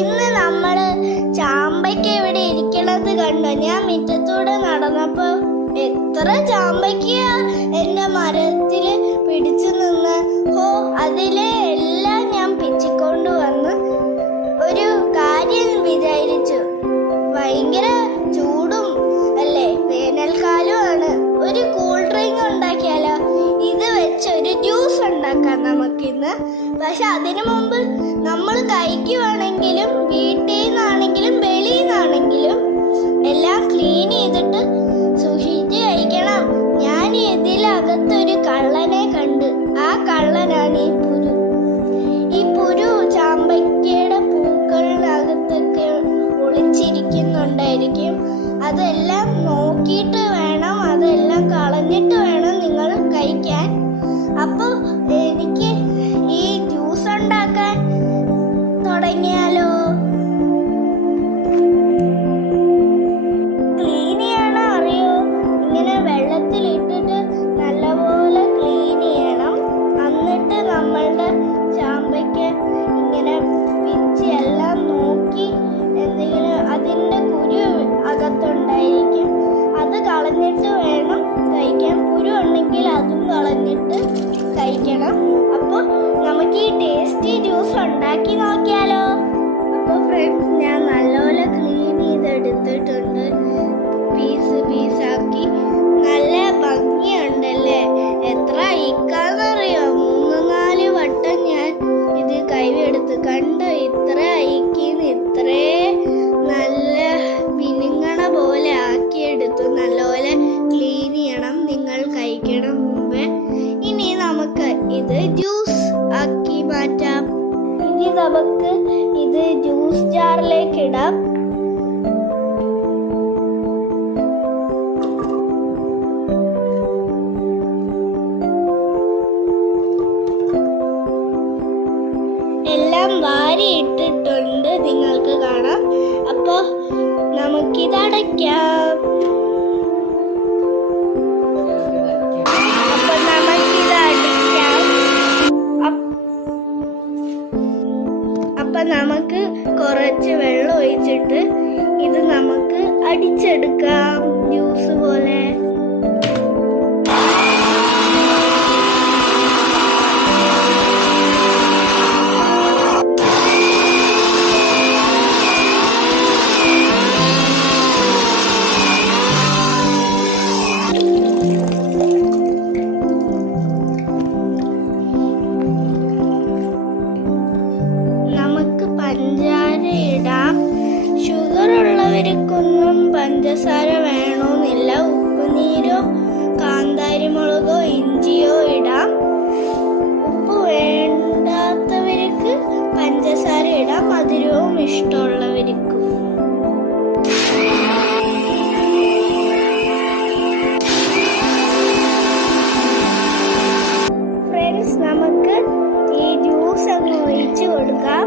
ഇന്ന് നമ്മള് ചാമ്പയ്ക്ക ഇവിടെ ഇരിക്കണത് കണ്ടോ? ഞാൻ മുറ്റത്തൂടെ നടന്നപ്പോ എത്ര ചാമ്പയ്ക്കയാ എന്റെ മരത്തില് പിടിച്ചു നിന്ന്. അതിലെ എല്ലാം ഞാൻ പിച്ചിക്കൊണ്ട് വന്ന് ഒരു കാര്യം വിചാരിച്ചു. ഭയങ്കര ചൂടും അല്ലേ, വേനൽക്കാലമാണ്. ഒരു കൂൾ ഡ്രിങ്ക് ഉണ്ടാക്കിയാലോ? ഇത് വെച്ച് ഒരു ജ്യൂസ് ഉണ്ടാക്കാം നമുക്കിന്ന്. പക്ഷെ അതിനു മുമ്പ് നമ്മൾ കഴിക്കുവാണെങ്കിലും വീട്ടിൽ നിന്നാണെങ്കിലും വെളിയിൽ നിന്നാണെങ്കിലും എല്ലാം ക്ലീൻ ചെയ്തിട്ട് സൂക്ഷിച്ച് കഴിക്കണം. ഞാൻ ഇതിലകത്തൊരു കള്ളനെ കണ്ട്. ആ കള്ളനാണ് ഈ പുരു ചാമ്പയ്ക്കയുടെ പൂക്കളിനകത്തൊക്കെ ഒളിച്ചിരിക്കുന്നുണ്ടായിരിക്കും. അതെല്ലാം നോക്കിയിട്ട് വേണം, അതെല്ലാം കളഞ്ഞിട്ട് വേണം നിങ്ങൾ കഴിക്കാൻ. അപ്പോൾ എനിക്ക് ഈ ജ്യൂസ് ഉണ്ടാക്കാൻ തുടങ്ങിയാലോ? ക്ലീൻ ചെയ്യണം, അറിയോ? ഇങ്ങനെ വെള്ളത്തിലിട്ടിട്ട് നല്ലപോലെ ക്ലീൻ ചെയ്യണം. എന്നിട്ട് നമ്മളുടെ ചാമ്പയ്ക്ക ഇങ്ങനെ പിച്ചി എല്ലാം നോക്കി എന്തെങ്കിലും അതിൻ്റെ കുരു അകത്തുണ്ടായിരിക്കും, അത് കളഞ്ഞിട്ട് വേണം കഴിക്കാൻ. കുരു ഉണ്ടെങ്കിൽ അതും കളഞ്ഞിട്ട് കഴിക്കണം. അപ്പോൾ നമുക്ക് ഈ ടേസ്റ്റി ജ്യൂസ് ഉണ്ടാക്കി നോക്കിയാലോ? അപ്പോൾ ഫ്രണ്ട്സ്, ഞാൻ നല്ലപോലെ ക്ലീൻ ചെയ്തെടുത്തിട്ടുണ്ട്. പീസാക്കി നല്ല ഭംഗിയുണ്ടല്ലേ? എത്ര അയക്കാന്നറിയോ? 3-4 വട്ടം ഞാൻ ഇത് കൈവെടുത്ത് കണ്ട്. ഇത്ര അയക്കിന്ന് ഇത്രേ നല്ല മിനുങ്ങണ പോലെ ആക്കിയെടുത്തു. നല്ലപോലെ ക്ലീൻ ചെയ്യണം നിങ്ങൾ കഴിക്കണം മുമ്പേ. ഇനി നമുക്ക് ഇത് ജ്യൂസ് ആക്കി മാറ്റാം. ഇനി നമുക്ക് ഇത് ജ്യൂസ് ജാറിലേക്ക് ഇടാം. എല്ലാം വാരി ഇട്ടിട്ടുണ്ട്, നിങ്ങൾക്ക് കാണാം. അപ്പോൾ നമുക്കിത് അടയ്ക്കാം. അപ്പം നമുക്ക് കുറച്ച് വെള്ളം ഒഴിച്ചിട്ട് ഇത് നമുക്ക് അടിച്ചെടുക്കാം ജ്യൂസ് പോലെ. പഞ്ചാര ഇടാം. ഷുഗർ ഉള്ളവർക്കൊന്നും പഞ്ചസാര വേണമെന്നില്ല. ഉപ്പുനീരോ കാന്താരിമുളകോ ഇഞ്ചിയോ ഇടാം. ഉപ്പ് വേണ്ടാത്തവർക്ക് പഞ്ചസാര ഇടാം, മധുരവും ഇഷ്ടമുള്ളവർക്കും. ഫ്രണ്ട്സ്, നമുക്ക് ഈ ജ്യൂസ് അങ്ങ് ഒഴിച്ച് കൊടുക്കാം.